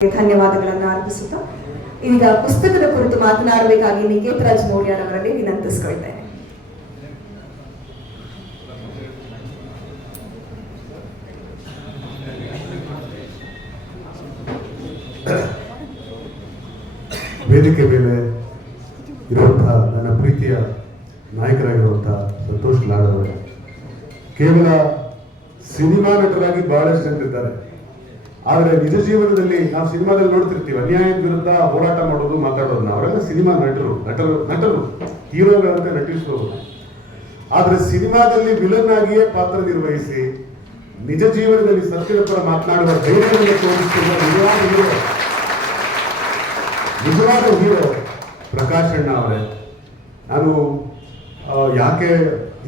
ಧನ್ಯವಾದಗಳನ್ನು ಅರ್ಪಿಸುತ್ತಾ ಈಗ ಪುಸ್ತಕದ ಕುರಿತು ಮಾತನಾಡಬೇಕಾಗಿ ನಿಕೇತರಾಜ್ ಮೌರ್ಯರವರಲ್ಲಿ ವಿನಂತಿಸಿಕೊಳ್ತೇನೆ. ವೇದಿಕೆ ಮೇಲೆ ಇರುವಂತಹ ನನ್ನ ಪ್ರೀತಿಯ ನಾಯಕರಾಗಿರುವಂತಹ ಸಂತೋಷ್ ಲಾಡ್ ಅವರು ಕೇವಲ ಸಿನಿಮಾ ನಟರಾಗಿ ಬಹಳಷ್ಟು ಜನರಿದ್ದಾರೆ. ಆದರೆ ನಿಜ ಜೀವನದಲ್ಲಿ ನಾವು ಸಿನಿಮಾದಲ್ಲಿ ನೋಡ್ತಿರ್ತೀವಿ ಅನ್ಯಾಯದ ವಿರುದ್ಧ ಹೋರಾಟ ಮಾಡೋದು ಮಾತಾಡೋದನ್ನ. ಅವರೆಲ್ಲ ಸಿನಿಮಾ ನಟರು ಹೀರೋಗಳಂತೆ ನಟಿಸುವವರು. ಆದರೆ ಸಿನಿಮಾದಲ್ಲಿ ವಿಲನ್ ಆಗಿಯೇ ಪಾತ್ರ ನಿರ್ವಹಿಸಿ ನಿಜ ಜೀವನದಲ್ಲಿ ಸತ್ಯದ ಪರ ಮಾತನಾಡುವ ಧೈರ್ಯವನ್ನು ತೋರಿಸುವ ನಿಜವಾದ ಹೀರೋ ಪ್ರಕಾಶ್ ಅಣ್ಣ ಅವರೇ. ನಾನು ಯಾಕೆ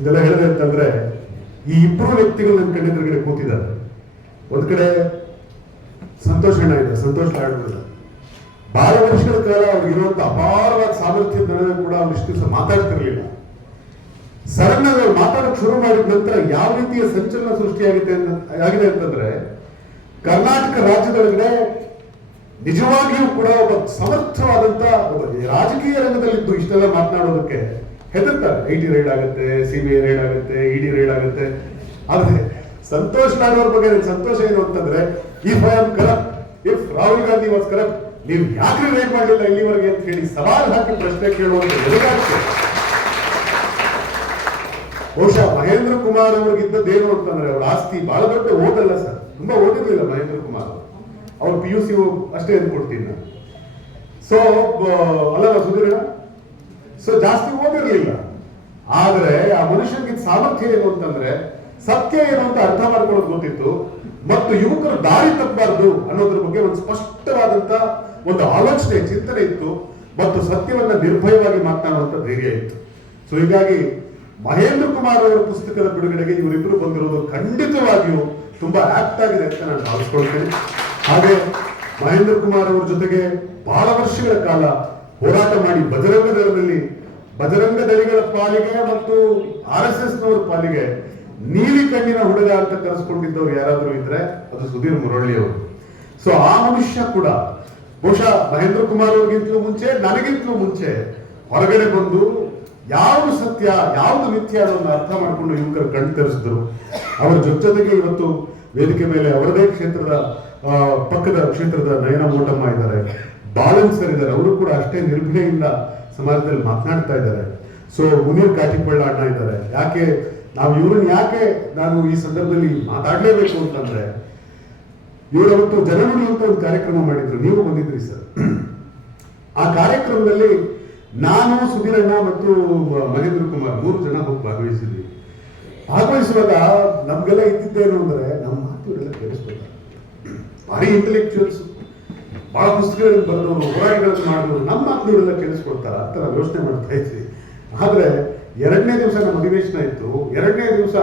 ಇದೆಲ್ಲ ಹೇಳಿದೆ ಅಂತಂದ್ರೆ, ಈ ಇಬ್ಬರು ವ್ಯಕ್ತಿಗಳು ನನ್ನ ಕಣ್ಣೆದುರುಗಡೆ ಕೂತಿದ್ದಾರೆ. ಒಂದ್ ಕಡೆ ಸಂತೋಷ್ ಅಣ್ಣ ಇದೆ, ಸಂತೋಷ್ ಲಾಡ್ ಇದೆ. ಬಹಳ ವರ್ಷಗಳ ಕಾಲ ಅವ್ರಿಗಿರುವಂತ ಅಪಾರವಾದ ಸಾಮರ್ಥ್ಯದ ನಡುವೆ ಕೂಡ ಅವ್ರು ಇಷ್ಟು ದಿವಸ ಮಾತಾಡ್ತಿರ್ಲಿಲ್ಲ. ಸಡನ್ ಆಗಿ ಅವ್ರು ಮಾತಾಡೋಕೆ ಶುರು ಮಾಡಿದ ನಂತರ ಯಾವ ರೀತಿಯ ಸಂಚಲನ ಸೃಷ್ಟಿಯಾಗಿದೆ ಅಂತಂದ್ರೆ, ಕರ್ನಾಟಕ ರಾಜ್ಯದೊಳಗಡೆ ನಿಜವಾಗಿಯೂ ಕೂಡ ಒಬ್ಬ ಸಮರ್ಥವಾದಂತ ಒಬ್ಬ ರಾಜಕೀಯ ರಂಗದಲ್ಲಿದ್ದು ಇಷ್ಟೆಲ್ಲ ಮಾತನಾಡೋದಕ್ಕೆ ಹೆದರ್ತಾರೆ. ಐಟಿ ರೈಡ್ ಆಗುತ್ತೆ, ಸಿಬಿಐ ರೈಡ್ ಆಗುತ್ತೆ, ಇಡಿ ರೈಡ್ ಆಗುತ್ತೆ. ಆದ್ರೆ ಸಂತೋಷ್ ಲಾಡ್ ಅವ್ರ ಬಗ್ಗೆ ಸಂತೋಷ ಏನು ಅಂತಂದ್ರೆ, if I am corrupt, if Rahul Gandhi was corrupt, ನೀವು ಯಾಕೆ ರೈಡ್ ಮಾಡಲಿಲ್ಲ ಇಲ್ಲಿವರೆಗೆ ಅಂತ ಹೇಳಿ ಸವಾಲು ಹಾಕಿ ಪ್ರಶ್ನೆ ಕೇಳುವಂತ ಎದುರಾಗ್ತದೆ. ಬಹುಶಃ ಮಹೇಂದ್ರ ಕುಮಾರ್ ಅವ್ರಿಗಿದ್ದದ್ದೇನು ಅಂತಂದ್ರೆ, ಅವ್ರ ಆಸ್ತಿ ಬಹಳ ದೊಡ್ಡ ಓದಲ್ಲ ಸರ್, ತುಂಬಾ ಓದಿರ್ಲಿಲ್ಲ ಮಹೇಂದ್ರ ಕುಮಾರ್ ಅವ್ರು PUC ಅಷ್ಟೇ ಅಂದ್ಕೊಡ್ತೀನಿ ನಾನು. ಸೊ ಅಲ್ಲ ಸುಧೀರ, ಸೊ ಜಾಸ್ತಿ ಓದಿರ್ಲಿಲ್ಲ. ಆದ್ರೆ ಆ ಮನುಷ್ಯನಿಗೆ ಸಾಮರ್ಥ್ಯ ಏನು ಅಂತಂದ್ರೆ, ಸತ್ಯ ಏನು ಅಂತ ಅರ್ಥ ಮಾಡ್ಕೊಳ್ಳೋದು ಗೊತ್ತಿತ್ತು, ಮತ್ತು ಯುವಕರು ದಾರಿ ತಪ್ಪಬಾರ್ದು ಅನ್ನೋದ್ರ ಬಗ್ಗೆ ಒಂದು ಸ್ಪಷ್ಟವಾದಂತ ಒಂದು ಆಲೋಚನೆ, ಚಿಂತನೆ ಇತ್ತು, ಮತ್ತು ಸತ್ಯವನ್ನ ನಿರ್ಭಯವಾಗಿ ಮಾತನಾಡುವಂತ ಧೈರ್ಯ ಇತ್ತು. ಸೊ ಹೀಗಾಗಿ ಮಹೇಂದ್ರ ಕುಮಾರ್ ಅವರ ಪುಸ್ತಕದ ಬಿಡುಗಡೆಗೆ ಇವರಿಬ್ಬರು ಬಂದಿರೋದು ಖಂಡಿತವಾಗಿಯೂ ತುಂಬಾ ಆಪ್ಟ್ ಆಗಿದೆ ಅಂತ ನಾನು ಭಾವಿಸ್ಕೊಳ್ತೇನೆ. ಹಾಗೆ ಮಹೇಂದ್ರ ಕುಮಾರ್ ಅವರ ಜೊತೆಗೆ ಬಹಳ ವರ್ಷಗಳ ಕಾಲ ಹೋರಾಟ ಮಾಡಿ ಬಜರಂಗ ದಳಿಗಳ ಪಾಲಿಗೆ ಮತ್ತು RSS ನವರ ಪಾಲಿಗೆ ನೀಲಿ ಕಣ್ಣಿನ ಹುಡುಗ ಅಂತ ಕರೆಸ್ಕೊಂಡಿದ್ದವ್ರು ಯಾರಾದ್ರೂ ಇದ್ರೆ ಅದು ಸುಧೀರ್ ಮುರಳಿ ಅವರು. ಸೊ ಆ ಮನುಷ್ಯ ಕೂಡ ಬಹುಶಃ ಮಹೇಂದ್ರ ಕುಮಾರ್ ಅವ್ರಿಗಿಂತಲೂ ಮುಂಚೆ, ನನಗಿಂತಲೂ ಮುಂಚೆ ಹೊರಗಡೆ ಬಂದು ಯಾವುದು ಸತ್ಯ ಯಾವುದು ಮಿಥ್ಯ ಅನ್ನೋದನ್ನ ಅರ್ಥ ಮಾಡಿಕೊಂಡು ಯುವಕರು ಕಣ್ ತೆರೆಸಿದ್ರು. ಅವರ ಜೊತೆಗೆ ಇವತ್ತು ವೇದಿಕೆ ಮೇಲೆ ಅವರದೇ ಕ್ಷೇತ್ರದ ಪಕ್ಕದ ಕ್ಷೇತ್ರದ ನಯನ ಮೋಟಮ್ಮ ಇದ್ದಾರೆ, ಬಾಲನ್ ಸರ್ ಇದ್ದಾರೆ, ಅವರು ಕೂಡ ಅಷ್ಟೇ ನಿರ್ಭಯೆಯಿಂದ ಸಮಾಜದಲ್ಲಿ ಮಾತನಾಡ್ತಾ ಇದ್ದಾರೆ. ಸೊ ಮುನೀರ್ ಕಾಟಿಪಳ್ಳ ಅಣ್ಣ ಇದ್ದಾರೆ. ಯಾಕೆ ನಾನು ಈ ಸಂದರ್ಭದಲ್ಲಿ ಮಾತಾಡ್ಲೇಬೇಕು ಅಂತಂದ್ರೆ, ಇವರವತ್ತು ಜನನುಡಿ ಅಂತ ಒಂದು ಕಾರ್ಯಕ್ರಮ ಮಾಡಿದ್ರು, ನೀವು ಬಂದಿದ್ರಿ ಸರ್. ಆ ಕಾರ್ಯಕ್ರಮದಲ್ಲಿ ನಾನು, ಸುಧೀರಣ್ಣ ಮತ್ತು ಮಹೇಂದ್ರ ಕುಮಾರ್ 3 ಜನ ಹೋಗಿ ಭಾಗವಹಿಸಿದ್ವಿ. ಭಾಗವಹಿಸುವಾಗ ನಮ್ಗೆಲ್ಲ ಇದ್ದಿದ್ದೇನು ಅಂದ್ರೆ, ನಮ್ಮ ಮಾತು ಇವರೆಲ್ಲ ಕೇಳಿಸ್ಕೊತಾರೆ, ಭಾರಿ ಇಂಟೆಲೆಕ್ಚುಯಲ್ಸ್, ಬಹಳ ಪುಸ್ತಕಗಳನ್ನು ಬರೆದವರು, ಹೋರಾಟಗಳನ್ನು ಮಾಡಿದವರು, ನಮ್ಮ ಮಾತು ಇವರೆಲ್ಲ ಕೇಳಿಸ್ಕೊಡ್ತಾರ ಅಂತ ನಾವು ಯೋಚನೆ ಮಾಡ್ತಾ ಇದ್ವಿ. ಆದ್ರೆ 2ನೇ ದಿವಸ ನಮ್ಮ ಅಧಿವೇಶನ ಇತ್ತು. 2ನೇ ದಿವಸ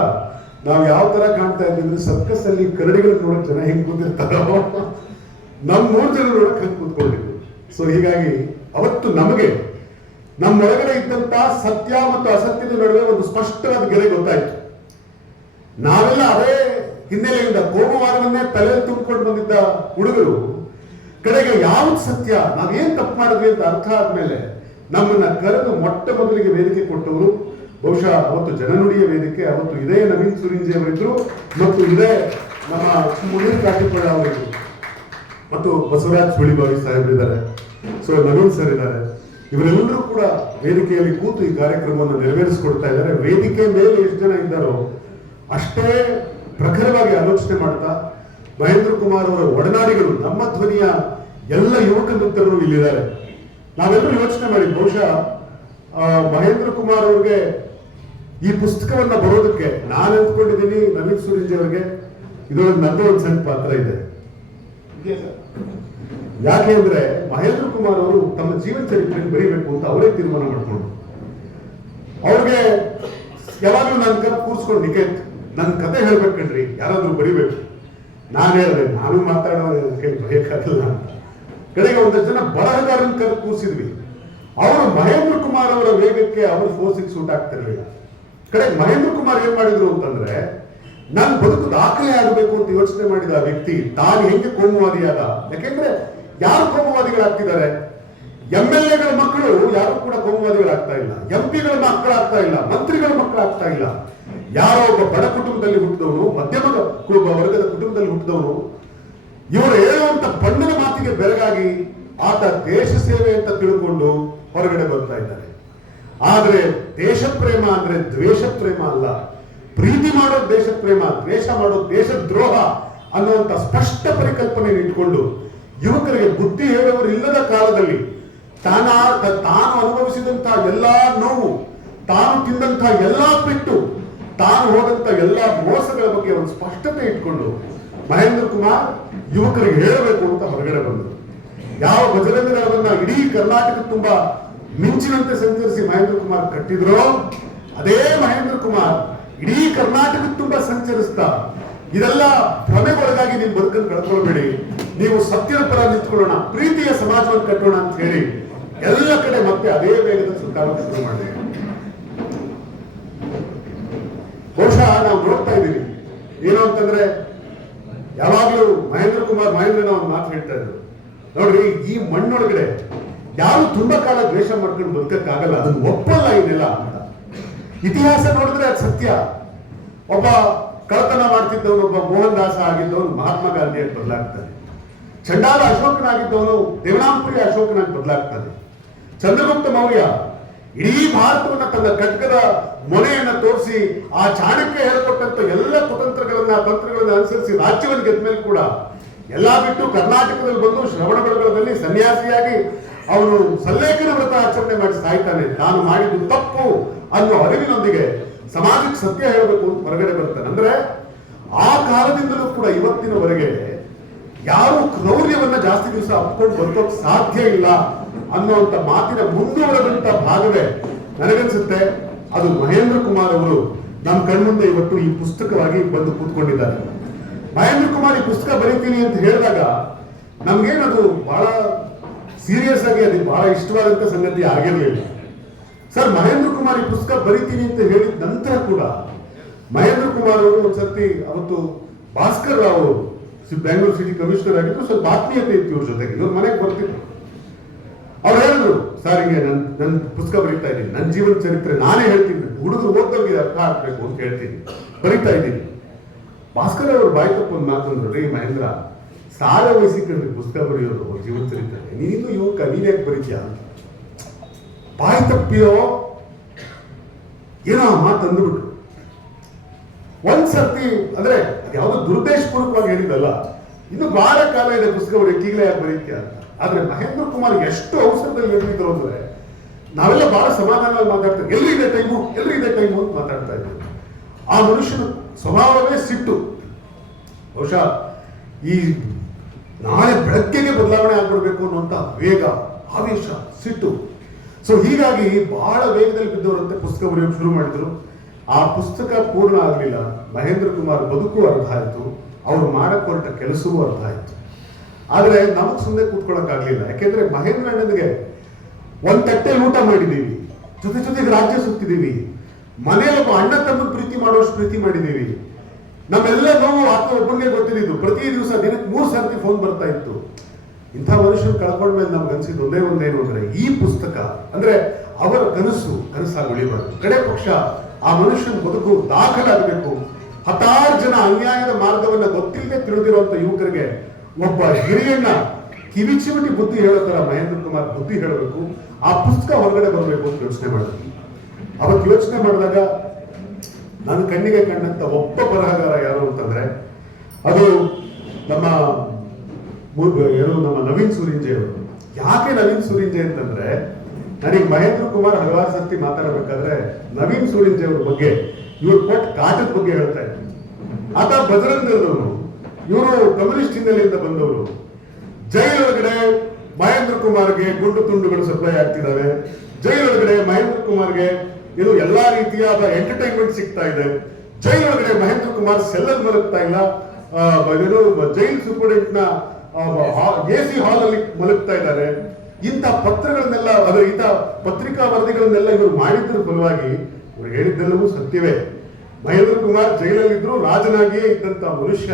ನಾವು ಯಾವ ತರ ಕಾಣ್ತಾ ಇದ್ವಿ ಅಂದ್ರೆ, ಸರ್ಕಸ್ ಅಲ್ಲಿ ಕರಡಿಗಳನ್ನ ನೋಡಕ್ ಜನ ಹೆಂಗ್ ಕೂತಿರ್ತಾರೋ ನಮ್ 3 ಜನ ನೋಡಕ್ ಹಂಗೆ ಕೂತ್ಕೊಂಡಿದ್ವಿ. ಸೊ ಹೀಗಾಗಿ ಅವತ್ತು ನಮಗೆ ನಮ್ಮೊಳಗಡೆ ಇದ್ದಂತ ಸತ್ಯ ಮತ್ತು ಅಸತ್ಯದ ನಡುವೆ ಒಂದು ಸ್ಪಷ್ಟವಾದ ಗೆರೆ ಗೊತ್ತಾಯ್ತು. ನಾವೆಲ್ಲ ಅದೇ ಹಿನ್ನೆಲೆಯಿಂದ ಕೋಮುವಾದವನ್ನೇ ತಲೆ ತುಂಬಿಕೊಂಡು ಬಂದಿದ್ದ ಹುಡುಗರು ಕಡೆಗೆ ಯಾವ್ದು ಸತ್ಯ, ನಾವೇನ್ ತಪ್ಪು ಮಾಡಿದ್ವಿ ಅಂತ ಅರ್ಥ ಆದ್ಮೇಲೆ ನಮ್ಮನ್ನ ಕರೆದು ಮೊಟ್ಟ ಮೊದಲಿಗೆ ವೇದಿಕೆ ಕೊಟ್ಟವರು ಬಹುಶಃ ಅವತ್ತು ಜನನುಡಿಯ ವೇದಿಕೆ. ಅವತ್ತು ಇದೇ ನವೀನ್ ಸುರಿಂಜಿ ಅವರಿದ್ರು, ಮತ್ತು ಇದೇ ನಮ್ಮ ಮುನೀರ್ ಕಾಟಿಪಳ್ಳ ಅವರಿದ್ರು, ಮತ್ತು ಬಸವರಾಜ್ ಸುಳಿಬಾವಿ ಸಾಹೇಬರಿದ್ದಾರೆ, ಸೊ ನವೀನ್ ಸರ್ ಇದ್ದಾರೆ. ಇವರೆಲ್ಲರೂ ಕೂಡ ವೇದಿಕೆಯಲ್ಲಿ ಕೂತು ಈ ಕಾರ್ಯಕ್ರಮವನ್ನು ನೆರವೇರಿಸಿಕೊಡ್ತಾ ಇದ್ದಾರೆ. ವೇದಿಕೆ ಮೇಲೆ ಎಷ್ಟು ಜನ ಇದ್ದಾರೋ ಅಷ್ಟೇ ಪ್ರಖರವಾಗಿ ಆಲೋಚನೆ ಮಾಡ್ತಾ ಮಹೇಂದ್ರ ಕುಮಾರ್ ಅವರ ಒಡನಾಡಿಗಳು, ನಮ್ಮ ಧ್ವನಿಯ ಎಲ್ಲ ಯುವಕ ಮಿತ್ರರು ಇಲ್ಲಿದ್ದಾರೆ. ನಾವೆಲ್ಲರೂ ಯೋಚನೆ ಮಾಡಿ, ಬಹುಶಃ ಮಹೇಂದ್ರ ಕುಮಾರ್ ಅವ್ರಿಗೆ ಈ ಪುಸ್ತಕವನ್ನ ಬರೋದಕ್ಕೆ ನಾನು ಅಂದ್ಕೊಂಡಿದ್ದೀನಿ, ನವೀನ್ ಸುರಿಂಜಿ ಅವರಿಗೆ ಇದರೊಳಗೆ ನನ್ನ ಒಂದು ಸಣ್ಣ ಪಾತ್ರ ಇದೆ. ಯಾಕೆ ಅಂದ್ರೆ, ಮಹೇಂದ್ರ ಕುಮಾರ್ ಅವರು ತಮ್ಮ ಜೀವನ ಚರಿತ್ರೆಯನ್ನು ಬರೀಬೇಕು ಅಂತ ಅವರೇ ತೀರ್ಮಾನ ಮಾಡ್ಕೊಂಡು, ಅವ್ರಿಗೆ ಯಾವಾಗಲೂ ನನ್ನ ಕರೆ ಕೂರ್ಸ್ಕೊಂಡು, ನಿಕೇತ್ ನನ್ನ ಕತೆ ಹೇಳ್ಬೇಕಂಡ್ರಿ, ಯಾರಾದ್ರೂ ಬರೀಬೇಕು. ನಾನು ಹೇಳಿದೆ, ನಾನು ಮಾತಾಡೋ ಬೇಕಾಗಿಲ್ಲ ಅಂತ. ಕಡೆಗೆ 1 ಜನ ಬರಹಗಾರನ ಕರೆ ಕೂರಿಸಿದ್ವಿ. ಅವರು ಮಹೇಂದ್ರ ಕುಮಾರ್ ಅವರ ವೇಗಕ್ಕೆ ಅವರು ಫೋರ್ಸಿಗೆ ಸೂಟ್ ಆಗ್ತಿರ್ಲಿಲ್ಲ. ಕಡೆಗೆ ಮಹೇಂದ್ರ ಕುಮಾರ್ ಏನ್ ಮಾಡಿದ್ರು ಅಂತಂದ್ರೆ, ನನ್ನ ಬದುಕು ದಾಖಲೆ ಆಗಬೇಕು ಅಂತ ಯೋಚನೆ ಮಾಡಿದ ವ್ಯಕ್ತಿ ತಾನು ಹೆಂಗೆ ಕೋಮುವಾದಿಯಾದ. ಯಾಕೆಂದ್ರೆ ಯಾರು ಕೋಮುವಾದಿಗಳಾಗ್ತಿದ್ದಾರೆ? MLA ಗಳ ಮಕ್ಕಳು ಯಾರು ಕೂಡ ಕೋಮುವಾದಿಗಳಾಗ್ತಾ ಇಲ್ಲ, MP ಗಳ ಮಕ್ಕಳಾಗ್ತಾ ಇಲ್ಲ, ಮಂತ್ರಿಗಳ ಮಕ್ಕಳಾಗ್ತಾ ಇಲ್ಲ. ಯಾರೋ ಒಬ್ಬ ಬಡ ಕುಟುಂಬದಲ್ಲಿ ಹುಟ್ಟಿದವನು, ಮಧ್ಯಮ ವರ್ಗದ ಕುಟುಂಬದಲ್ಲಿ ಹುಟ್ಟಿದವನು, ಇವರು ಹೇಳುವಂತ ಬಣ್ಣದ ಮಾತಿಗೆ ಬೆರಗಾಗಿ ಆತ ದೇಶ ಸೇವೆ ಅಂತ ತಿಳ್ಕೊಂಡು ಹೊರಗಡೆ ಬರ್ತಾ ಇದ್ದಾರೆ. ಆದ್ರೆ ದೇಶ ಪ್ರೇಮ ಅಂದ್ರೆ ದ್ವೇಷ ಪ್ರೇಮ ಅಲ್ಲ. ಪ್ರೀತಿ ಮಾಡೋದು ದೇಶ ಪ್ರೇಮ, ದ್ವೇಷ ಮಾಡೋದು ದೇಶ ದ್ರೋಹ ಅನ್ನುವಂತ ಸ್ಪಷ್ಟ ಪರಿಕಲ್ಪನೆ ಇಟ್ಕೊಂಡು ಯುವಕರಿಗೆ ಬುದ್ಧಿ ಹೇಳುವವರು ಇಲ್ಲದ ಕಾಲದಲ್ಲಿ ತಾನು ಅನುಭವಿಸಿದಂತಹ ಎಲ್ಲಾ ನೋವು, ತಾನು ತಿಂದಂತಹ ಎಲ್ಲಾ ಪೆಟ್ಟು, ತಾನು ಹೋದಂತ ಎಲ್ಲಾ ಮೋಸಗಳ ಬಗ್ಗೆ ಒಂದು ಸ್ಪಷ್ಟತೆ ಇಟ್ಕೊಂಡು ಮಹೇಂದ್ರ ಕುಮಾರ್ ಯುವಕರಿಗೆ ಹೇಳಬೇಕು ಅಂತ ಹೊರಗಡೆ ಬಂದರು. ಯಾವ ಬಜರಂಗ ದಳವನ್ನ ಇಡೀ ಕರ್ನಾಟಕ ತುಂಬಾ ಮಿಂಚಿನಂತೆ ಸಂಚರಿಸಿ ಮಹೇಂದ್ರ ಕುಮಾರ್ ಕಟ್ಟಿದ್ರೋ, ಅದೇ ಮಹೇಂದ್ರ ಕುಮಾರ್ ಇಡೀ ಕರ್ನಾಟಕ ತುಂಬಾ ಸಂಚರಿಸ್ತಾ ಇದೆಲ್ಲ ಭ್ರಮೆಗೊಳಗಾಗಿ ನೀವು ಬದುಕನ್ನು ಕಳ್ಕೊಳ್ಬೇಡಿ, ನೀವು ಸತ್ಯದ ಪರ ನಿಂತ್ಕೊಳ್ಳೋಣ, ಪ್ರೀತಿಯ ಸಮಾಜವನ್ನು ಕಟ್ಟೋಣ ಅಂತ ಹೇಳಿ ಎಲ್ಲ ಕಡೆ ಮತ್ತೆ ಅದೇ ವೇಗದ ಸುತ್ತಾಡೋಕೆ ಶುರು ಮಾಡಿದೆ. ಬಹುಶಃ ನಾವು ನೋಡ್ತಾ ಇದ್ದೀವಿ ಏನು ಅಂತಂದ್ರೆ, ಯಾವಾಗ್ಲೂ ಮಹೇಂದ್ರನ ಒಂದು ಮಾತು ಹೇಳ್ತಾ ಇದ್ರು, ನೋಡ್ರಿ ಈ ಮಣ್ಣೊಳಗಡೆ ಯಾರು ತುಂಬಾ ಕಾಲ ದ್ವೇಷ ಮಾಡ್ಕೊಂಡು ಬದುಕಕ್ಕಾಗಲ್ಲ, ಅದನ್ನು ಒಪ್ಪಲ್ಲ ಇದೆಲ್ಲ ಅಂತ. ಇತಿಹಾಸ ನೋಡಿದ್ರೆ ಅದು ಸತ್ಯ. ಒಬ್ಬ ಕಳತನ ಮಾಡ್ತಿದ್ದವನು, ಒಬ್ಬ ಮೋಹನ್ ದಾಸ ಆಗಿದ್ದವನು ಮಹಾತ್ಮ ಗಾಂಧಿಯಾಗಿ ಬದಲಾಗ್ತಾನೆ. ಚಂಡಾಲ ಅಶೋಕನಾಗಿದ್ದವನು ದೇವನಾಂಪುರಿ ಅಶೋಕನಾಗಿ ಬದಲಾಗ್ತಾನೆ. ಚಂದ್ರಗುಪ್ತ ಮೌರ್ಯ ಇಡೀ ಭಾರತವನ್ನ ತನ್ನ ಖಡ್ಗದ ಮೊನೆಯನ್ನ ತೋರಿಸಿ ಆ ಚಾಣಕ್ಯ ಹೇಳ್ಕೊಟ್ಟಂತ ಎಲ್ಲ ತಂತ್ರಗಳನ್ನ ಅನುಸರಿಸಿ ರಾಜ್ಯವನ್ನು ಗೆದ್ದ ಮೇಲೆ ಕೂಡ ಎಲ್ಲಾ ಬಿಟ್ಟು ಕರ್ನಾಟಕದಲ್ಲಿ ಬಂದು ಶ್ರವಣ ಬೆಳಗೊಳದಲ್ಲಿ ಸನ್ಯಾಸಿಯಾಗಿ ಅವನು ಸಲ್ಲೇಖನ ವ್ರತ ಆಚರಣೆ ಮಾಡಿ ಸಾಯ್ತಾನೆ. ನಾನು ಮಾಡಿದ್ದು ತಪ್ಪು ಅನ್ನೋ ಅರಿವಿನೊಂದಿಗೆ ಸಮಾಜಕ್ಕೆ ಸತ್ಯ ಹೇಳಬೇಕು ಅಂತ ಹೊರಗಡೆ ಬರ್ತಾನೆ. ಅಂದ್ರೆ ಆ ಕಾಲದಿಂದಲೂ ಕೂಡ ಇವತ್ತಿನವರೆಗೆ ಯಾರು ಕ್ರೌರ್ಯವನ್ನ ಜಾಸ್ತಿ ದಿವಸ ಅಪ್ಕೊಂಡು ಬದುಕೋಕ್ ಸಾಧ್ಯ ಇಲ್ಲ ಅನ್ನುವಂತ ಮಾತಿನ ಮುಂದುವರೆದಂತ ಭಾಗವೇ ನನಗನ್ಸುತ್ತೆ ಅದು ಮಹೇಂದ್ರ ಕುಮಾರ್ ಅವರು ನಮ್ಮ ಕಣ್ಮುಂದೆ ಇವತ್ತು ಈ ಪುಸ್ತಕವಾಗಿ ಬಂದು ಕೂತ್ಕೊಂಡಿದ್ದಾರೆ. ಮಹೇಂದ್ರ ಕುಮಾರ್ ಈ ಪುಸ್ತಕ ಬರೀತೀನಿ ಅಂತ ಹೇಳಿದಾಗ ನಮ್ಗೇನದು ಬಹಳ ಸೀರಿಯಸ್ ಆಗಿ ಅದು ಬಹಳ ಇಷ್ಟವಾದಂತ ಸಂಗತಿ ಆಗಿರಲಿಲ್ಲ. ಸರ್, ಮಹೇಂದ್ರ ಕುಮಾರ್ ಈ ಪುಸ್ತಕ ಬರೀತೀನಿ ಅಂತ ಹೇಳಿದ ನಂತರ ಕೂಡ ಮಹೇಂದ್ರ ಕುಮಾರ್ ಅವರು ಒಂದ್ಸರ್ತಿ ಅವತ್ತು ಭಾಸ್ಕರ್ ರಾವ್ ಅವರು ಬೆಂಗಳೂರು ಸಿಟಿ ಕಮಿಷನರ್ ಆಗಿದ್ರು, ಸ್ವಲ್ಪ ಆತ್ಮೀಯತೆ ಇತ್ತು ಇವ್ರ ಜೊತೆಗೆ. ಇವ್ರ ಮನೆಗೆ ಬರ್ತಿದ್ರು. ಅವ್ರು ಹೇಳಿದ್ರು, ಸರ್ ಹಿಂಗೆ ನನ್ನ ಪುಸ್ತಕ ಬರೀತಾ ಇದ್ದೀನಿ, ನನ್ನ ಜೀವನ ಚರಿತ್ರೆ ನಾನೇ ಹೇಳ್ತೀನಿ, ಹುಡುಗರು ಓದೋರಿಗೆ ಅರ್ಥ ಆಗ್ಬೇಕು ಅಂತ ಹೇಳ್ತೀನಿ, ಬರೀತಾ ಇದ್ದೀನಿ. ಭಾಸ್ಕರ್ ಅವರು ಬಾಯಿ ತಪ್ಪೊಂದು ಮಾತಂದ್ರು, ರೀ ಮಹೇಂದ್ರ, ಸಾಲ ವಹಿಸಿಕೊಂಡ್ರಿ ಪುಸ್ತಕ ಬರೆಯೋದು ಅವ್ರ ಜೀವನ ಚರಿತ್ರೆ, ನೀನು ಯುವಕ ನೀನ್ ಯಾಕೆ ಬರೀತೀಯ ಅಂತ ಬಾಯಿ ತಪ್ಪಿಯೋ ಏನೋ ಮಾತು ಅಂದ್ಬಿಟ್ರು. ಒಂದ್ಸರ್ತಿ ಅಂದ್ರೆ ಯಾವ್ದೋ ದುರುದ್ದೇಶಪೂರ್ವಕವಾಗಿ ಹೇಳಿದಲ್ಲ, ಇನ್ನು ಬಹಳ ಕಾಲ ಇದೆ ಪುಸ್ತಕ ಬರೆಯಕ್ಕೆ, ಈಗಲೇ ಯಾಕೆ ಬರೀತೀಯ ಅಂತ. ಆದ್ರೆ ಮಹೇಂದ್ರ ಕುಮಾರ್ ಎಷ್ಟು ಅವಸರದಲ್ಲಿ ಹೇಳಿದ್ರು ಅಂದ್ರೆ ನಾವೆಲ್ಲ ಬಹಳ ಸಮಾಧಾನವಾಗಿ ಮಾತಾಡ್ತೇವೆ, ಎಲ್ರಿದೆ ಟೈಮು ಅಂತ ಮಾತಾಡ್ತಾ ಇದ್ದೀವಿ. ಆ ಮನುಷ್ಯನ ಸ್ವಭಾವವೇ ಸಿಟ್ಟು. ಬಹುಶಃ ಈ ನಾಳೆ ಬೆಳಗ್ಗೆಗೆ ಬದಲಾವಣೆ ಆಗ್ಬಿಡ್ಬೇಕು ಅನ್ನುವಂತ ವೇಗ, ಆವೇಶ, ಸಿಟ್ಟು. ಸೊ ಹೀಗಾಗಿ ಬಹಳ ವೇಗದಲ್ಲಿ ಬಿದ್ದವರಂತೆ ಪುಸ್ತಕ ಬರೆಯೋಕೆ ಶುರು ಮಾಡಿದ್ರು. ಆ ಪುಸ್ತಕ ಪೂರ್ಣ ಆಗಲಿಲ್ಲ. ಮಹೇಂದ್ರ ಕುಮಾರ್ ಬದುಕು ಅರ್ಥ ಆಯ್ತು, ಅವ್ರು ಮಾಡಕ್ ಹೊರಟ ಕೆಲಸವೂ ಅರ್ಥ ಆಯ್ತು. ಆದ್ರೆ ನಮಗ್ ಸುಮ್ಮನೆ ಕೂತ್ಕೊಳ್ಳಕ್ ಆಗ್ಲಿಲ್ಲ. ಯಾಕೆಂದ್ರೆ ಮಹೇಂದ್ರ ಅಣ್ಣನಿಗೆ ಒಂದ್ ತಟ್ಟೆಲಿ ಊಟ ಮಾಡಿದೀವಿ, ಜೊತೆಗೆ ರಾಜ್ಯ ಸುತ್ತಿದೀವಿ, ಮನೇಲಿ ಒಬ್ಬ ಅಣ್ಣ ತಮ್ಮ ಪ್ರೀತಿ ಮಾಡೋಷ್ಟು ಪ್ರೀತಿ ಮಾಡಿದೀವಿ. ನಮ್ಮೆಲ್ಲ ನೋವು ಆತ ಒಬ್ಬನಿಗೆ ಗೊತ್ತಿದ್ದು. ಪ್ರತಿ ದಿವಸ ದಿನಕ್ಕೆ 3 ಸರ್ತಿ ಫೋನ್ ಬರ್ತಾ ಇತ್ತು. ಇಂಥ ಮನುಷ್ಯರು ಕಳ್ಕೊಂಡ್ಮೇಲೆ ನಮ್ಗೆ ಅನ್ಸಿದ್ದು ಒಂದೇನು ಅಂದ್ರೆ ಈ ಪುಸ್ತಕ ಅಂದ್ರೆ ಅವರ ಕನಸಾಗಿ ಉಳಿಬಾರ್ದು. ಕಡೆ ಪಕ್ಷ ಆ ಮನುಷ್ಯನ ಬದುಕು ದಾಖಲಾಗಬೇಕು. ಹತ್ತಾರು ಜನ ಅನ್ಯಾಯದ ಮಾರ್ಗವನ್ನ ಗೊತ್ತಿಲ್ಲದೆ ತಿಳಿದಿರುವಂತ ಯುವಕರಿಗೆ ಒಬ್ಬ ಹಿರಿಯಣ್ಣ ಕಿವಿಚಿಮಿಟಿ ಬುದ್ಧಿ ಹೇಳೋ ತರ ಮಹೇಂದ್ರ ಕುಮಾರ್ ಬುದ್ಧಿ ಹೇಳಬೇಕು. ಆ ಪುಸ್ತಕ ಹೊರಗಡೆ ಬರಬೇಕು ಅಂತ ಯೋಚನೆ ಮಾಡಿದ್ವಿ. ಅವತ್ತು ಯೋಚನೆ ಮಾಡಿದಾಗ ನನ್ನ ಕಣ್ಣಿಗೆ ಕಂಡಂತ ಒಬ್ಬ ಬರಹಗಾರ ಯಾರು ಅಂತಂದ್ರೆ ಅದು ನಮ್ಮ ನವೀನ್ ಸೂರಿಂಜೆ ಅವರು. ಯಾಕೆ ನವೀನ್ ಸೂರಿಂಜೆ ಅಂತಂದ್ರೆ ನನಗೆ ಮಹೇಂದ್ರ ಕುಮಾರ್ ಹಲವಾರು ಸರ್ತಿ ಮಾತಾಡಬೇಕಾದ್ರೆ ನವೀನ್ ಸೂರಿಂಜೆ ಅವ್ರ ಬಗ್ಗೆ, ಇವ್ರು ಕೊಟ್ಟ ಕಾಟದ ಬಗ್ಗೆ ಹೇಳ್ತಾ ಇದ್ರು. ಆತ ಬಜರಂಗದವರು, ಇವರು ಕಮ್ಯುನಿಸ್ಟ್ ಹಿನ್ನೆಲೆಯಿಂದ ಬಂದವರು. ಜೈಲೊಳಗಡೆ ಮಹೇಂದ್ರ ಕುಮಾರ್ಗೆ ಗುಂಡು ತುಂಡುಗಳು ಸಪ್ಲೈ ಆಗ್ತಿದ್ದಾವೆ. ಜೈಲೊಳಗಡೆ ಮಹೇಂದ್ರ ಕುಮಾರ್ಗೆ ಇದು ಎಲ್ಲಾ ರೀತಿಯಾದ ಎಂಟರ್ಟೈನ್ಮೆಂಟ್ ಸಿಗ್ತಾ ಇದೆ. ಜೈಲೊಳಗಡೆ ಮಹೇಂದ್ರ ಕುಮಾರ್ ಸೆಲ್ಲಲ್ಲಿ ಮಲಗ್ತಾ ಇಲ್ಲ, ಜೈಲ್ ಸೂಪರ್ಡೆಂಟ್ ನ AC ಹಾಲ್ ಅಲ್ಲಿ ಮಲಗ್ತಾ ಇದ್ದಾರೆ. ಇಂಥ ಪತ್ರಗಳನ್ನೆಲ್ಲ ಇಂಥ ಪತ್ರಿಕಾ ವರದಿಗಳನ್ನೆಲ್ಲ ಇವರು ಮಾಡಿದ್ರ ಫಲವಾಗಿ ಇವರು ಹೇಳಿದ್ದೆಲ್ಲವೂ ಸತ್ಯವೇ. ಮಹೇಂದ್ರ ಕುಮಾರ್ ಜೈಲಲ್ಲಿದ್ರು, ರಾಜನಾಗಿಯೇ ಇದ್ದಂತ ಮನುಷ್ಯ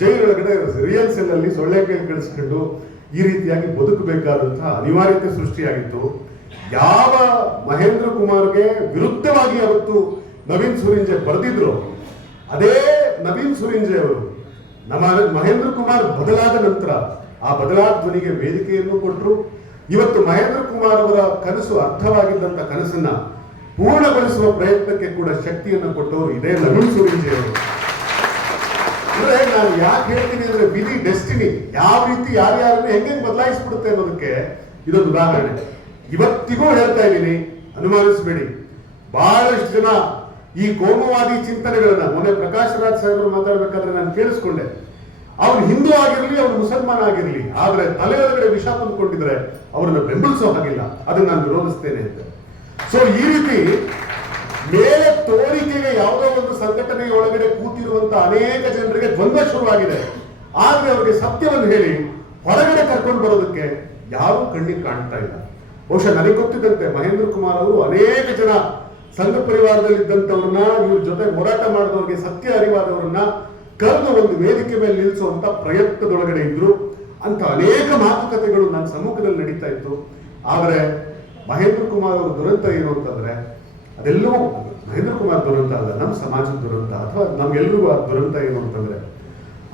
ಜೈಲೊಳಗಡೆ ರಿಯಲ್ ಸೆಲ್ ಅಲ್ಲಿ ಸೊಳ್ಳೆ ಕೈ ಕಳಿಸ್ಕೊಂಡು ಈ ರೀತಿಯಾಗಿ ಬದುಕಬೇಕಾದಂತಹ ಅನಿವಾರ್ಯತೆ ಸೃಷ್ಟಿಯಾಗಿತ್ತು. ಯಾವ ಮಹೇಂದ್ರ ಕುಮಾರ್ಗೆ ವಿರುದ್ಧವಾಗಿ ಅವತ್ತು ನವೀನ್ ಸೂರಿಂಜೆ ಬರೆದಿದ್ರು, ಅದೇ ನವೀನ್ ಸೂರಿಂಜೆ ಅವರು ನಮ್ಮ ಮಹೇಂದ್ರ ಕುಮಾರ್ ಬದಲಾದ ನಂತರ ಆ ಬದಲಾದ ಧ್ವನಿಗೆ ವೇದಿಕೆಯನ್ನು ಕೊಟ್ಟರು. ಇವತ್ತು ಮಹೇಂದ್ರ ಕುಮಾರ್ ಅವರ ಕನಸು ಅರ್ಥವಾಗಿದ್ದಂತ ಕನಸನ್ನ ಪೂರ್ಣಗೊಳಿಸುವ ಪ್ರಯತ್ನಕ್ಕೆ ಕೂಡ ಶಕ್ತಿಯನ್ನು ಕೊಟ್ಟವರು ಇದೇ ನವೀನ್ ಸೂರಿಂಜೆ ಅವರು. ಅಂದ್ರೆ ನಾನು ಯಾಕೆ ಹೇಳ್ತೀನಿ ಅಂದ್ರೆ ವಿಧಿ, ಡೆಸ್ಟಿನಿ ಯಾವ ರೀತಿ ಯಾರ್ಯಾರನ್ನ ಹೆಂಗೆ ಬದಲಾಯಿಸ್ಬಿಡುತ್ತೆ ಅನ್ನೋದಕ್ಕೆ ಇದೊಂದು ಉದಾಹರಣೆ. ಇವತ್ತಿಗೂ ಹೇಳ್ತಾ ಇದ್ದೀನಿ, ಅನುಮಾನಿಸಬೇಡಿ. ಬಹಳಷ್ಟು ಜನ ಈ ಕೋಮುವಾದಿ ಚಿಂತನೆಗಳನ್ನ, ಮೊನ್ನೆ ಪ್ರಕಾಶ್ ರಾಜ್ ಸಾಹೇಬರು ಮಾತಾಡ್ಬೇಕಾದ್ರೆ ನಾನು ಕೇಳಿಸ್ಕೊಂಡೆ, ಅವ್ರು ಹಿಂದೂ ಆಗಿರ್ಲಿ, ಅವ್ರು ಮುಸಲ್ಮಾನ ಆಗಿರ್ಲಿ, ಆದ್ರೆ ತಲೆಯೊಳಗಡೆ ವಿಷ ತಂದುಕೊಂಡಿದ್ರೆ ಅವ್ರನ್ನ ಬೆಂಬಲಿಸೋ ಹಾಗಿಲ್ಲ, ಅದನ್ನ ನಾನು ವಿರೋಧಿಸ್ತೇನೆ ಅಂತ. ಸೊ ಈ ರೀತಿ ಮೇಲೆ ತೋರಿಕೆಗೆ ಯಾವುದೋ ಒಂದು ಸಂಘಟನೆಯ ಒಳಗಡೆ ಕೂತಿರುವಂತ ಅನೇಕ ಜನರಿಗೆ ದ್ವಂದ್ವ ಶುರುವಾಗಿದೆ. ಆದ್ರೆ ಅವ್ರಿಗೆ ಸತ್ಯವನ್ನು ಹೇಳಿ ಹೊರಗಡೆ ಕರ್ಕೊಂಡು ಬರೋದಕ್ಕೆ ಯಾರೂ ಕಣ್ಣಿಗೆ ಕಾಣ್ತಾ ಇಲ್ಲ. ಬಹುಶಃ ನನಗೆ ಗೊತ್ತಿದ್ದಂತೆ ಮಹೇಂದ್ರ ಕುಮಾರ್ ಅವರು ಅನೇಕ ಜನ ಸಂಘ ಪರಿವಾರದಲ್ಲಿ ಇದ್ದಂಥವ್ರನ್ನ, ಇವ್ರ ಜೊತೆ ಹೋರಾಟ ಮಾಡಿದವ್ರಿಗೆ ಸತ್ಯ ಅರಿವಾದವ್ರನ್ನ ಕರೆದು ಒಂದು ವೇದಿಕೆ ಮೇಲೆ ನಿಲ್ಲಿಸುವಂತ ಪ್ರಯತ್ನದೊಳಗಡೆ ಇದ್ರು. ಅಂತ ಅನೇಕ ಮಾತುಕತೆಗಳು ನನ್ನ ಸಮ್ಮುಖದಲ್ಲಿ ನಡೀತಾ ಇತ್ತು. ಆದ್ರೆ ಮಹೇಂದ್ರ ಕುಮಾರ್ ಅವರ ದುರಂತ ಏನು ಅಂತಂದ್ರೆ, ಅದೆಲ್ಲವೂ ಮಹೇಂದ್ರ ಕುಮಾರ್ ದುರಂತ ಅಲ್ಲ, ನಮ್ಮ ಸಮಾಜದ ದುರಂತ, ಅಥವಾ ನಮ್ಗೆಲ್ರಿಗೂ ಆ ದುರಂತ ಏನು ಅಂತಂದ್ರೆ,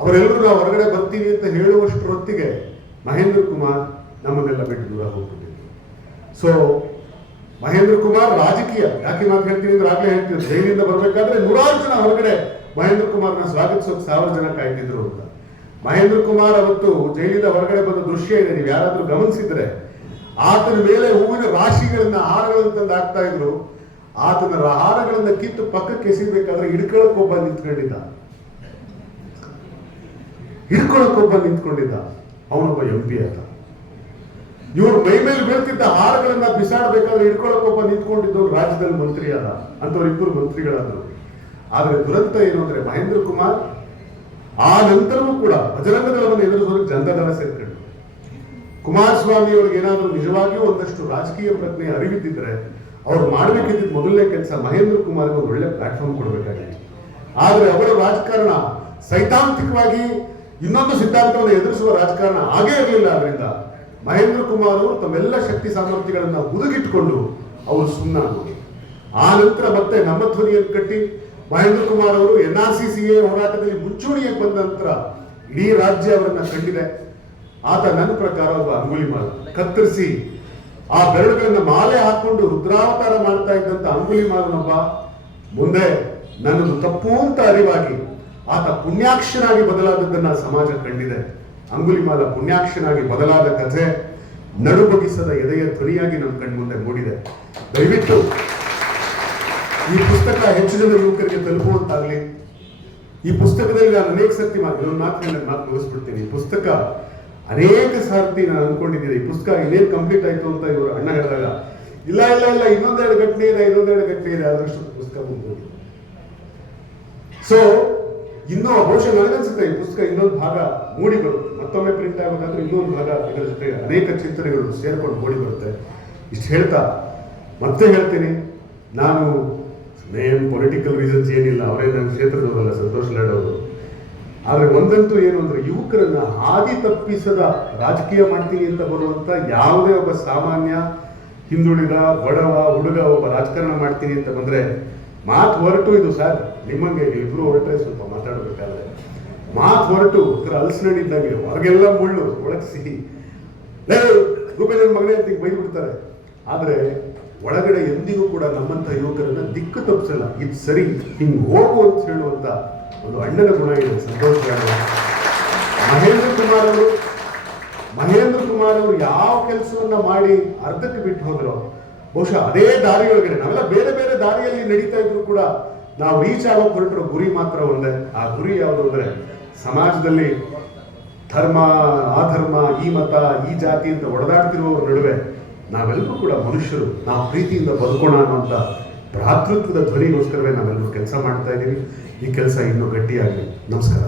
ಅವರೆಲ್ಲರೂ ನಾವು ಹೊರಗಡೆ ಬರ್ತೀವಿ ಅಂತ ಹೇಳುವಷ್ಟರೊತ್ತಿಗೆ ಮಹೇಂದ್ರ ಕುಮಾರ್ ನಮ್ಮನ್ನೆಲ್ಲ ಬಿಟ್ಟು ದೂರ ಹೋಗ್ಬಿಟ್ಟಿದ್ರು. ಸೊ ಮಹೇಂದ್ರ ಕುಮಾರ್ ರಾಜಕೀಯ ಯಾಕೆ ಮಾತು ಹೇಳ್ತೀನಿ ಅಂದ್ರೆ, ಆಗ್ಲೇ ಹೇಳ್ತೀವಿ, ಜೈಲಿಂದ ಬರ್ಬೇಕಾದ್ರೆ ನೂರಾರು ಜನ ಹೊರಗಡೆ ಮಹೇಂದ್ರ ಕುಮಾರ್ನ ಸ್ವಾಗತಿಸೋಕೆ 1000 ಜನ ಕಾಯ್ತಿದ್ರು ಅಂತ. ಮಹೇಂದ್ರ ಕುಮಾರ್ ಅವತ್ತು ಜೈಲಿಂದ ಹೊರಗಡೆ ಬಂದ ದೃಶ್ಯ ಇದೆ, ನೀವು ಯಾರಾದ್ರೂ ಗಮನಿಸಿದ್ರೆ, ಆತನ ಮೇಲೆ ಹೂವಿನ ರಾಶಿಗಳನ್ನ, ಹಾರಗಳನ್ನು ತಂದು ಹಾಕ್ತಾ ಇದ್ರು. ಆತನ ಹಾರಗಳನ್ನ ಕಿತ್ತು ಪಕ್ಕಕ್ಕೆ ಎಸಿಬೇಕಾದ್ರೆ ಹಿಡ್ಕೊಳಕ್ಕೊಬ್ಬ ನಿಂತ್ಕೊಂಡಿದ್ದ, ಅವನೊಬ್ಬ MP ಆತ. ಇವ್ರು ಮೈ ಮೇಲೆ ಬೀಳ್ತಿದ್ದ ಹಾರಗಳನ್ನ ಬಿಸಾಡಬೇಕಾದ್ರೆ ಹಿಡ್ಕೊಳಕ್ಕೊಬ್ಬ ನಿಂತ್ಕೊಂಡಿದ್ದವ್ರು ರಾಜ್ಯದಲ್ಲಿ ಮಂತ್ರಿ ಆದ, ಅಂತವ್ರಿಬ್ಬರು ಮಂತ್ರಿಗಳಾದರು. ಆದ್ರೆ ದುರಂತ ಏನು ಅಂದ್ರೆ, ಮಹೇಂದ್ರ ಕುಮಾರ್ ಆ ನಂತರವೂ ಕೂಡ ಬಜರಂಗ ದಳವನ್ನು ಎದುರಿಸೋದಕ್ಕೆ ಜನತಾ ದಳ ಸೇರ್ಕೊಂಡು, ಕುಮಾರಸ್ವಾಮಿ ಅವ್ರಿಗೆ ಏನಾದ್ರೂ ನಿಜವಾಗಿಯೂ ಒಂದಷ್ಟು ರಾಜಕೀಯ ಪ್ರಜ್ಞೆ ಅರಿವಿದ್ದಿದ್ರೆ ಅವ್ರು ಮಾಡ್ಬೇಕಿದ್ದ ಮೊದಲನೇ ಕೆಲಸ ಮಹೇಂದ್ರ ಕುಮಾರ್ಗೆ ಒಂದು ಒಳ್ಳೆ ಪ್ಲಾಟ್ಫಾರ್ಮ್ ಕೊಡಬೇಕಾಗಿತ್ತು. ಆದ್ರೆ ಅವರ ರಾಜಕಾರಣ ಸೈದ್ಧಾಂತಿಕವಾಗಿ ಇನ್ನೊಂದು ಸಿದ್ಧಾಂತವನ್ನು ಎದುರಿಸುವ ರಾಜಕಾರಣ ಆಗೇ ಇರಲಿಲ್ಲ. ಆದ್ರಿಂದ ಮಹೇಂದ್ರ ಕುಮಾರ್ ಅವರು ತಮ್ಮೆಲ್ಲ ಶಕ್ತಿ ಸಾಮರ್ಥ್ಯಗಳನ್ನ ಹುದುಗಿಟ್ಕೊಂಡು ಅವರು ಸುಮ್ಮನಾದ್ರು. ಆ ನಂತರ ಮತ್ತೆ ನಮ್ಮ ಧ್ವನಿಯನ್ನು ಕಟ್ಟಿ ಮಹೇಂದ್ರ ಕುಮಾರ್ ಅವರು NRCCA ಹೋರಾಟದಲ್ಲಿ ಮುಂಚೂಣಿಗೆ ಬಂದ ನಂತರ ಇಡೀ ರಾಜ್ಯ ಅವರನ್ನ ಕಂಡಿದೆ. ಆತ ನನ್ನ ಪ್ರಕಾರ ಒಬ್ಬ ಅಂಗುಲಿಮಾಲ, ಕತ್ತರಿಸಿ ಆ ಬೆರಳುಗಳನ್ನ ಮಾಲೆ ಹಾಕೊಂಡು ರುದ್ರಾವತಾರ ಮಾಡ್ತಾ ಇದ್ದಂತ ಅಂಗುಲಿಮಾಲನೊಬ್ಬ ಮುಂದೆ ನನ್ನದು ತಪ್ಪು ಅಂತ ಅರಿವಾಗಿ ಆತ ಪುಣ್ಯಾಕ್ಷನಾಗಿ ಬದಲಾದದ್ದನ್ನ ಸಮಾಜ ಕಂಡಿದೆ. ಅಂಗುಲಿಮಾಲ ಪುಣ್ಯಾಕ್ಷನಾಗಿ ಬದಲಾದ ಕಥೆ ನಡುಬಗಿಸದ ಎದೆಯ ಧ್ವನಿಯಾಗಿ ನಮ್ಮ ಕಣ್ಮುಂದೆ ಮೂಡಿದೆ. ದಯವಿಟ್ಟು ಈ ಪುಸ್ತಕ ಹೆಚ್ಚು ಜನ ಯುವಕರಿಗೆ ತಲುಪುವಂತಾಗ್ಲಿ. ಈ ಪುಸ್ತಕದಲ್ಲಿ ನಾನು ಅನೇಕ ಸರ್ತಿ ಮಾತು ಮುಗಿಸ್ಬಿಡ್ತೀನಿ. ಈ ಪುಸ್ತಕ ಅನೇಕ ಸಾರ್ತಿ ನಾನು ಅನ್ಕೊಂಡಿದ್ದೀನಿ, ಈ ಪುಸ್ತಕ ಇನ್ನೇನು ಕಂಪ್ಲೀಟ್ ಆಯ್ತು ಅಂತ ಇವರು ಅಣ್ಣ ಹೇಳಿದಾಗ, ಇಲ್ಲ ಇಲ್ಲ ಇಲ್ಲ ಇನ್ನೊಂದೆರಡು ಘಟನೆ ಇದೆ, ಆದಷ್ಟು ಪುಸ್ತಕ ಮುಂದೋಗಿ. ಸೊ ಇನ್ನೂ ಬಹುಶಃ ನನಗನ್ಸುತ್ತೆ ಈ ಪುಸ್ತಕ ಇನ್ನೊಂದು ಭಾಗ ಮೂಡಿ ಬರುತ್ತೆ, ಮತ್ತೊಮ್ಮೆ ಪ್ರಿಂಟ್ ಆಗಬೇಕಾದ್ರೆ ಇನ್ನೊಂದು ಭಾಗ ಇದರ ಜೊತೆಗೆ ಅನೇಕ ಚಿಂತನೆಗಳು ಸೇರ್ಕೊಂಡು ಮೂಡಿ ಬರುತ್ತೆ. ಇಷ್ಟು ಹೇಳ್ತಾ ಮತ್ತೆ ಹೇಳ್ತೀನಿ, ನಾನು ಮೇನ್ ಪೊಲಿಟಿಕಲ್ ರೀಸನ್ಸ್ ಏನಿಲ್ಲ, ಅವರೇ ನನ್ನ ಕ್ಷೇತ್ರದವರಲ್ಲ ಸಂತೋಷ್ ಲಾಡ್ ಅವರು. ಆದ್ರೆ ಒಂದಂತೂ ಏನು ಅಂದ್ರೆ, ಯುವಕರನ್ನ ಹಾದಿ ತಪ್ಪಿಸದ ರಾಜಕೀಯ ಮಾಡ್ತೀನಿ ಅಂತ ಬರುವಂತ ಯಾವುದೇ ಒಬ್ಬ ಸಾಮಾನ್ಯ ಹಿಂದುಳಿದ ಬಡವ ಹುಡುಗ ಒಬ್ಬ ರಾಜಕಾರಣ ಮಾಡ್ತೀನಿ ಅಂತ ಬಂದ್ರೆ ಮಾತು ಹೊರಟು, ಇದು ಸರ್ ನಿಮ್ಮಂಗೆ ಇಬ್ರು ಹೊರಟ್ರೆ ಸ್ವಲ್ಪ ಮಾತಾಡ್ಬೇಕಾದ್ರೆ ಮಾತು ಹೊರಟು ಅಲಸನಡಿದ್ದಂಗೆ ಹೊರಗೆಲ್ಲ ಮುಳ್ಳು ಒಳಗೆ ಸಿಹಿ, ಗುಬೇನ ಮಗನೇ ಅಂತ ಬೈದು ಬಿಡ್ತಾರೆ. ಆದ್ರೆ ಒಳಗಡೆ ಎಂದಿಗೂ ಕೂಡ ನಮ್ಮಂತ ಯುವಕರನ್ನ ದಿಕ್ಕು ತಪ್ಪಿಸಲ್ಲ, ಇದು ಸರಿ ಹಿಂಗ್ ಹೋಗು ಅಂತ ಹೇಳುವಂತ ಒಂದು ಅಣ್ಣನ ಗುಣ ಇದೆ ಸಂತೋಷ್ ಲಾಡ್. ಮಹೇಂದ್ರ ಕುಮಾರ್ ಅವರು ಯಾವ ಕೆಲಸವನ್ನ ಮಾಡಿ ಅರ್ಧಕ್ಕೆ ಬಿಟ್ಟು ಹೋದ್ರು, ಬಹುಶಃ ಅದೇ ದಾರಿಯೊಳಗಡೆ ನಾವೆಲ್ಲ ಬೇರೆ ಬೇರೆ ದಾರಿಯಲ್ಲಿ ನಡೀತಾ ಇದ್ರು ಕೂಡ ನಾವು ರೀಚ್ ಆಗೋ ಹೊರಟಿರೋ ಗುರಿ ಮಾತ್ರ ಒಂದೇ. ಆ ಗುರಿ ಯಾವುದು ಅಂದ್ರೆ, ಸಮಾಜದಲ್ಲಿ ಧರ್ಮ ಅಧರ್ಮ, ಈ ಮತ ಈ ಜಾತಿ ಅಂತ ಒಡೆದಾಡ್ತಿರುವವರ ನಡುವೆ ನಾವೆಲ್ಲರೂ ಕೂಡ ಮನುಷ್ಯರು, ನಾವು ಪ್ರೀತಿಯಿಂದ ಬದುಕೋಣ ಅನ್ನುವಂಥ ಭ್ರಾತೃತ್ವದ ಧ್ವನಿಗೋಸ್ಕರವೇ ನಾವೆಲ್ಲರೂ ಕೆಲಸ ಮಾಡ್ತಾ ಇದ್ದೀವಿ. ಈ ಕೆಲಸ ಇನ್ನೂ ಗಟ್ಟಿಯಾಗಲಿ. ನಮಸ್ಕಾರ.